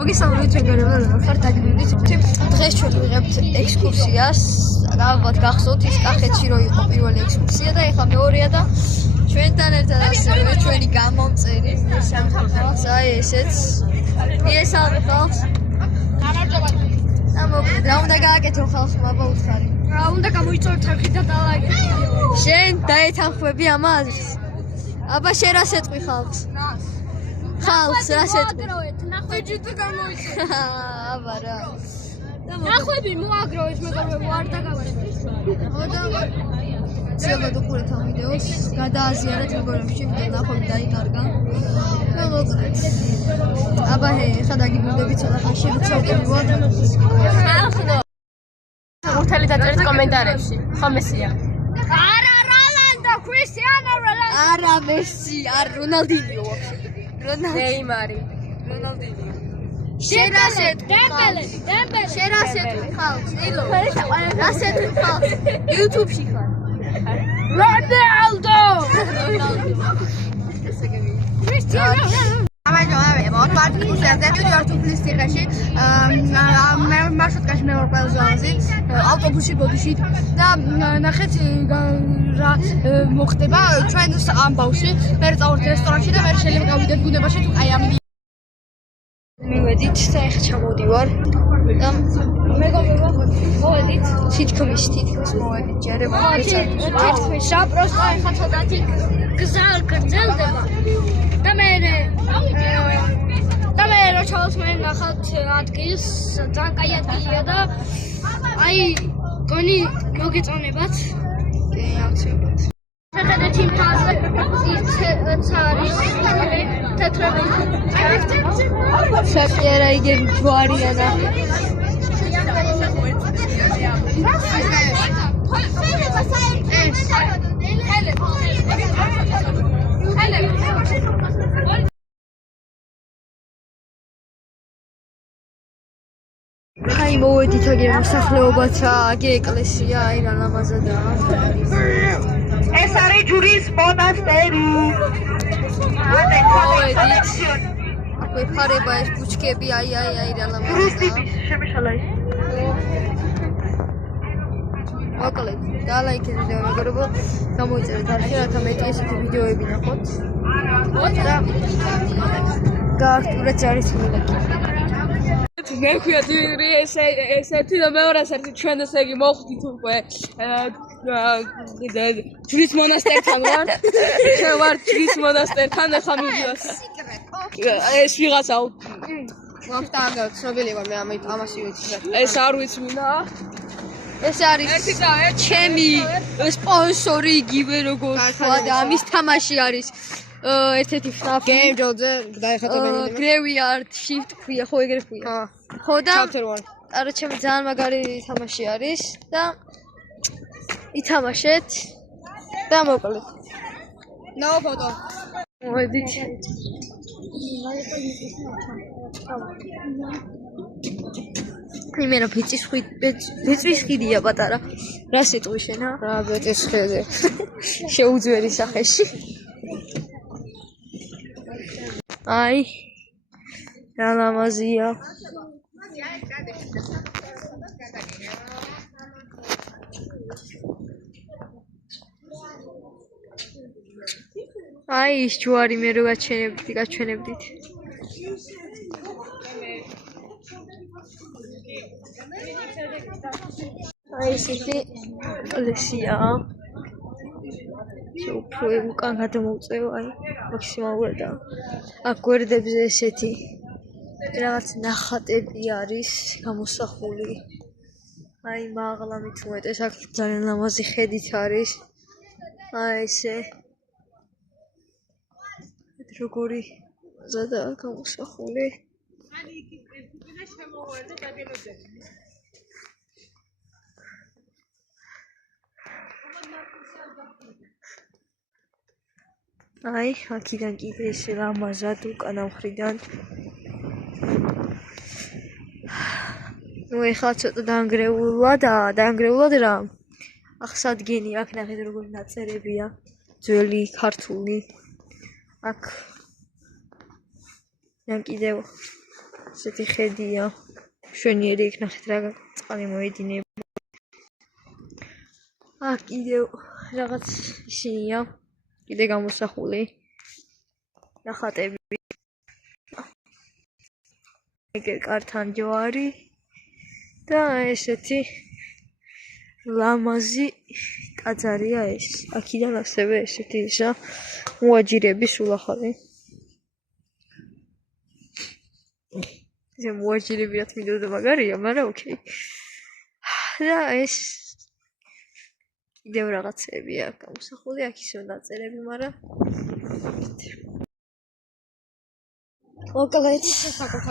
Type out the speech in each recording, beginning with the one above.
მოგესალმებით მეგობრებო, ხარ დაგმირდით. დღეს ჩვენ ვიღებთ ექსკურსიას. ალბათ გახსოვთ ის კახეთში რო იყო პირველი ექსკურსია და ეხლა მეორეა და ჩვენთან ერთად ასევე ჩვენი გამომწერი სამთავროს აი ესეც იესალმე ხალხს. გამარჯობა. მოკლედ რა უნდა გააკეთო ხალხს მაბა უთხარი. რა უნდა გამოიწოროთ არხი და დალაიქეთ. შენ დაეთანხმები ამას? აბა შენ რა სეტყვი ხალხს? ხალხს რა სეტყვი? ნახვეჯი თუ გამოიწოროთ. აბა რა. ნახვები მოაგროვეთ მეგობრებო, არ დაგავარდეთ. ზოგადად უყურეთ ამ ვიდეოს, გადააზიარეთ მეგობრებო, შევიდეთ ნახვები დაიკარგა. და მოკლედ. აბა ხა დაგიბუნდებით ცოტა ხანში, ცოტა ახლა ურთელი დაწერეთ კომენტარებში. ხომესია. არა როლანდო, კრისტიანო როლანდო. არა მესი, არ რონალდინიო ვაფშე. ნეიმარი. რონალდინიო. შენ რა სეტყვი? დემბელე. შენ რა სეტყვი ხალხს? ილო. რა სეტყვი ხალხს? YouTube-ში ხარ. რონალდო. კრისტიანო. მარტიკუსზე ვარ თუფლის ციხეში. მე მარშრუტკაში მე ვარ ყველაზე აზი. ავტობუსში ბოდიში და ნახეთ რა მოხდება ჩვენ ამბავში. მე წავედით რესტორანში და მე შეიძლება გავიდეთ ბუნებაში თუ აი ამ მივედით და ეხლა ჩამოვდივარ და მეგობრებო მოვედით თითქმის მოვედით ჯერ თითქმის რა პროსტა ეხლა ცოტათი გრძელდება და მე რო ჩავსმენ ნახავთ ადგილს ძალიან კაი ადგილია და აი გონი მოგეწონებათ კი ავწევთ შეხედეთ იმ თასზე ცარის თეთრები საკიერა იგივე ჯვარია და აი მოვედით აგე მოსახლეობაცა, აგე ეკლესია, აი რა ლამაზადაა. ეს არის ჯურის მონასტერი. მოვედით. აქვე ფარება ეს ბუჩქები, აი რა ლამაზადაა. ტურისტების შემიშალა ის. მოკლედ, დალაიქეთ ვიდეო მეგობრებო, გამოიწერეთ არხი, რათა მეტი ესეთი ვიდეოები ნახოთ. და გააქტიურეთ ჯარისმული. მე ქვია დირი ესეთი და მეორე ერთი ჩვენ ესე იგი მოხვდით უკვე ჯვრის მონასტერთან ვარ. ჩვენ ვარ ჯვრის მონასტერთან ახლა მივიდოს. ეს ვიღაცა ვაფტანგა ცნობილი ვარ მე ამას ვიცი. ეს არ ვიცი მინდა. ეს არის ჩემი სპონსორი იგივე როგორ თქვა და ამის თამაში არის ერთ-ერთი FNAF Game Zone-ზე დაიხატებინი. Graveyard Shift ქვია, ხო ეგრე ქვია. ხო და არა ჩემი ძალიან მაგარი თამაში არის და ითამაშეთ და მოკლედ. No photo. მოდით. იმენა ბეწვის ხიდია პატარა. რა სიტყვი შენ ა? რა ბეწვის ხიდი. შეუძვერი სახეში. აი რა ლამაზია. აი ის ჯვარი მე რო გაჩვენებდით. აი ესეთი ეკლესია. უფრო უკან გადმოვწევ, აი მაქსიმალურად. აქ გვერდებზე ესეთი რაღაც ნახატები არის გამოსახული. აი მაღლა მით უმეტეს აქ ძალიან ლამაზი ხედით არის. აი ესე როგორი ზადა გამოსახული. აი აქედან კიდე ეს ლამაზად უკანა მხრიდან. ნუ ეხლა ცოტა დაანგრეულად რა აღსადგენი აქ ნახეთ როგორი ნაწერებია ძველი ქართული აქ კიდევ ესეთი ხედია. შვენიერი იქ ნახეთ რა წყალი მოედინება. აქ კიდევ რაღაც ისინია. კიდე გამოსახული. ნახატები. ეგ კართან ჯვარი და ესეთი ლამაზი ტაძარია ეს. აქედან ასევე ესეთი ისა მოაჯირები სულ ახალი. ეს მოაჯირები რაც მინდოდა მაგარია, მაგრამ ოკეი. და ეს კიდევ რაღაცები აქ გამოსახული, აქ ისო ნაწერები, მაგრამ მოკლედ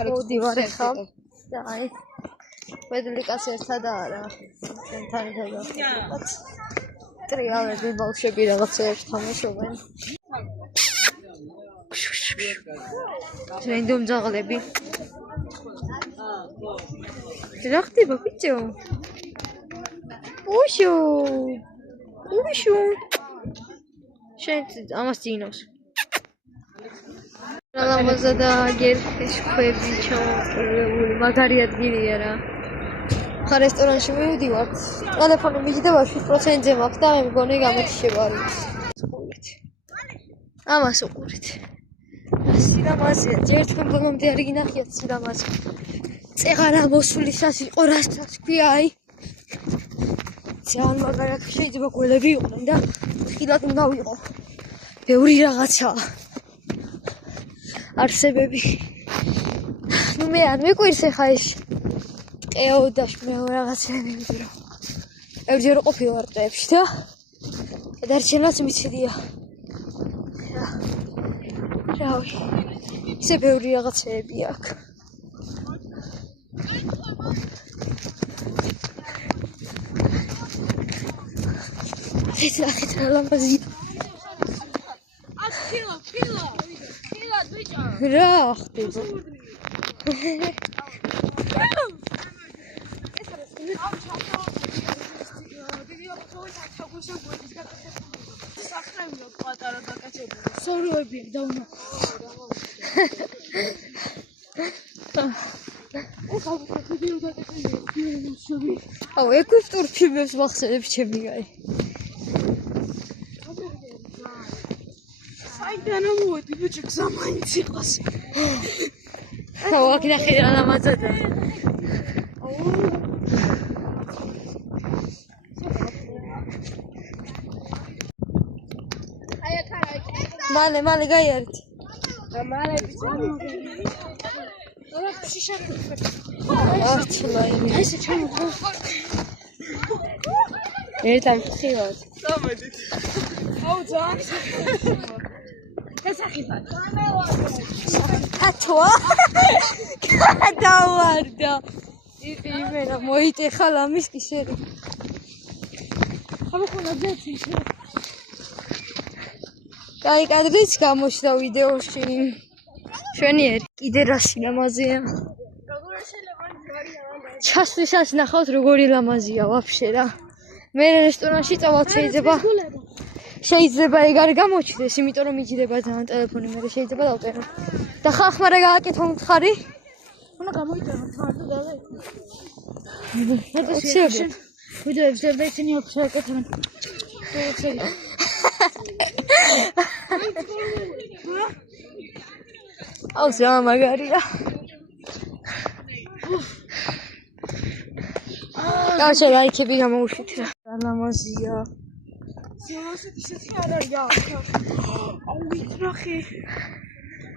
მოვდივარ ახლა და აი მედლი კაცი ერთად არა ჩვენთან ერთად ტრიალები ბავშვები რაღაცეებს თამაშობენ რენდომ ძაღლები რა ხდება ბიჭო უშო შენ ამას ძინავს ლამაზა და აგერ ეს ქვები ჩამოყრებული მაგარი ადგილია რა ხა რესტორანში მივდივართ ტელეფონი მიჯდება 7%-ზე მაქვს და მე მგონი გამეთიშება არის ამას უყურეთ სილამაზეა ჯერთხან ბოლომდე არ გინახიათ სილამაზე წეღარა მოსულისას იყო რასაც ქვია აი ძალიან მაგარი შეიძლება გველები იყვნენ და ხილად უნდა ვიყო ბევრი რაღაცაა არსებები ნუ მე არ მეკვირს ახლა ეს ტეო და მე რაღაცები ვიდრო ერთჯერ ყოფილვარ ტყეებში და დარჩენაც მიცდია რავი ისე ბევრი რაღაცები აქვს ეს რა ლამაზია რა ხდება სოროები დაუნა აუ ეგვიპტურ ფილმებს ვახსენებ ჩემი გაი საიდან მოვედი ბიჭო გზა მაინც იყოს აუ აქ ნახე რა ლამაზია მალე გაიარეთ მალე ბიჭო ეს ჩამოხო ერთად ხილავთ დამედით აუ ძალიან გასახიფად ათოა გადავარდა იმენა მოიტეხა ლამის კისერი ხალხონა ძეცი კაი კადრიც გამოჩნდა ვიდეოში შვენიერი კიდე რა სილამაზეა ჩასვლისას ნახავთ როგორი ლამაზია ვაფშე რა მე რესტორანში წავალ შეიძლება ეგ არ გამოჩნდეს იმიტომ რომ მიჯდება ძალიან ტელეფონი მე შეიძლება დავწერო და ხახმა რა გააკეთო მხარი უნდა გამოიწერო თარდა და ოცი ვიდეოებს და ისინი აქვს აკეთებენ აუ ძალიან მაგარია კაჩე ლაიქები გამოუშვით რა ლამაზია ისეთი არ არის აუ ვიტრახი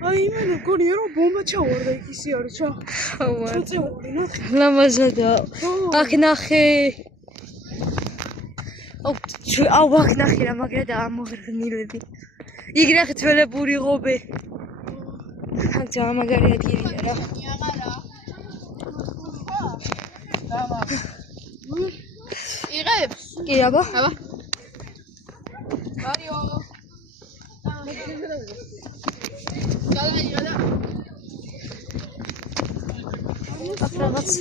აი მე მგონია რომ ბომბა ჩავარდა იქ ისე არის ჩა წაწეული ნახე ლამაზადა აქ ნახე აუ აქ ნახე რა მაგრა და ამოღრგნილები იქ ნახე ძველებური ღობე აქ ძალიან მაგარი ადგილია რა იღებს კი აბა მარიო გაიგე რაღაც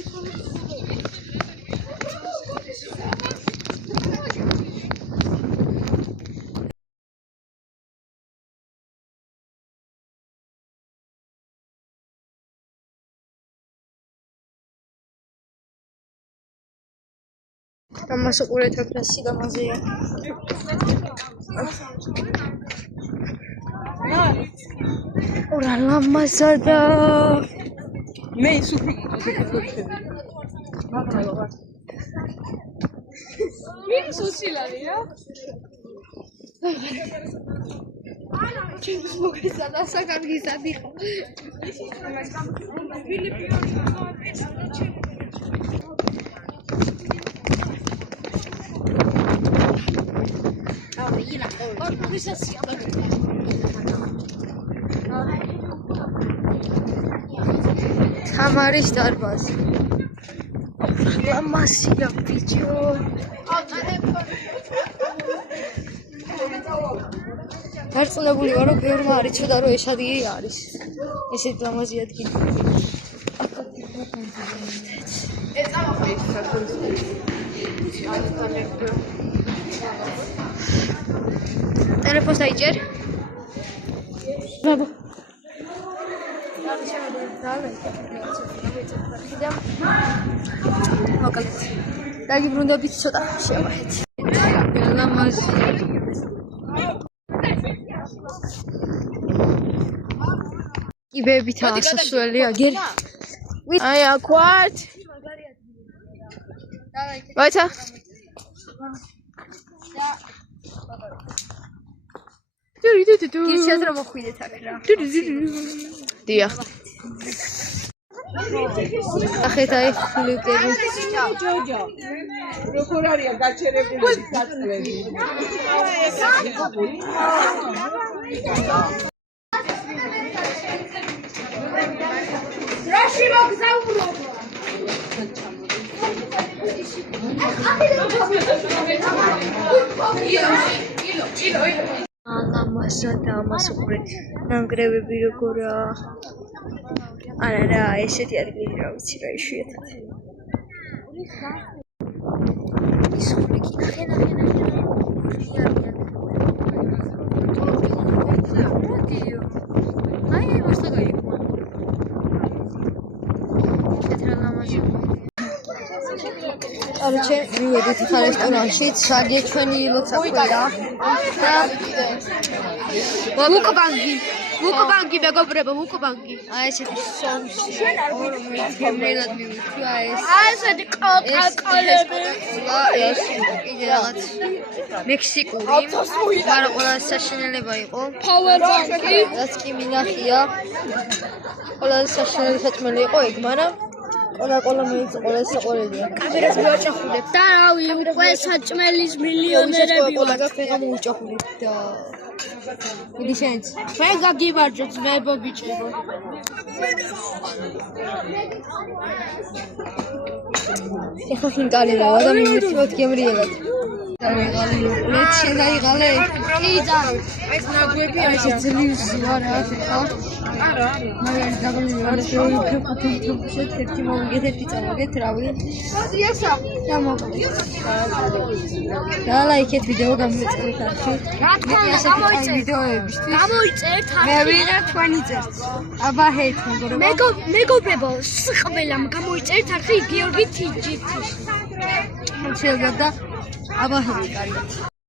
ამას უყურეთ აფრასი გამაზია. ორა ლამაზადა. მე ის უფრო მოწოდებული. მაგალითად. მინ სოციალია? ჩემს მოგესადა საკარგისა დიხო. თამარის დარბაზი. ლამაზია ბიჭო. გარწმუნებული ვარ, რომ ბევრმა არ იცოდა, რომ ეს ადგილი არის. ესეთი ლამაზი ადგილი. ტელეფონს დაიჭერ. ბაბა. მოკლედ. დაგიბრუნდებით ცოტა შევახედე. ლამაზი. კიბეებითაა სასვლელი აგერ. აი აქვთ. ვაცა. გიჩეს რომ მოხვიდეთ აქ რა. დიახ. ახეთ აი ხლუტები. როგორ არის გაჩერებული საწლები? რაში მოგზაურობ? ლამაზადა ამას უყურეთ. ნანგრევები როგორაა. არა რა, ესეთი ადგილი რა ვიცი რა იშვიათად. ის ხურიკი ხენა. აი მოსა გაიქვა. ეტრა ლამაზი. არჩე მივედით ხა რესტორანში, საგე ჩვენი ლოცავია. მუკბანგი მეგობრებო, მუკბანგი. აი ესეთი სოუსი. გემრიელად მივიქვა ეს. აი ესეთი კოკაკოლები. ეს იგი რაღაც მექსიკური. მაგრამ ყველა საშინელება იყო. პაუერბანკი. რაც კი მინახია. ყველა საშინელი საჭმელი იყო ეგ, მაგრამ კოკაკოლა მეც ყველა საყოველია. კამერას მოაჭახულებ. და რავი, უკვე საჭმელის მილიონერები ყველა ვართ. გაფეხა მოუჭახულებ და მიდი შენც. მე გაგიბარჯო ძმებო ბიჭებო. ეხლა ხინკალი რა და მიმირთვოთ გემრიელად. მე შენ გაიღალე? კი და ეს ნაგვები არის ძლივს ვარ ახლა. არა. მაგარი დაგმივარ შეუქე ხუთი ერთი მოვიგეთ ერთი წავაგეთ რავი. ესა დამოკლე. და ლაიქეთ ვიდეო გამოვიწერეთ არხი. რა თქმა უნდა გამოიწერეთ ვიდეოებისთვის. გამოიწერეთ მე ვიღე თქვენი წერს. აბა ჰეით მეგობრებო. მეგობრებო ყველამ გამოიწერეთ არხი გიორგი თიჯითის. შეიძლება და აბა ჰეით კარგად.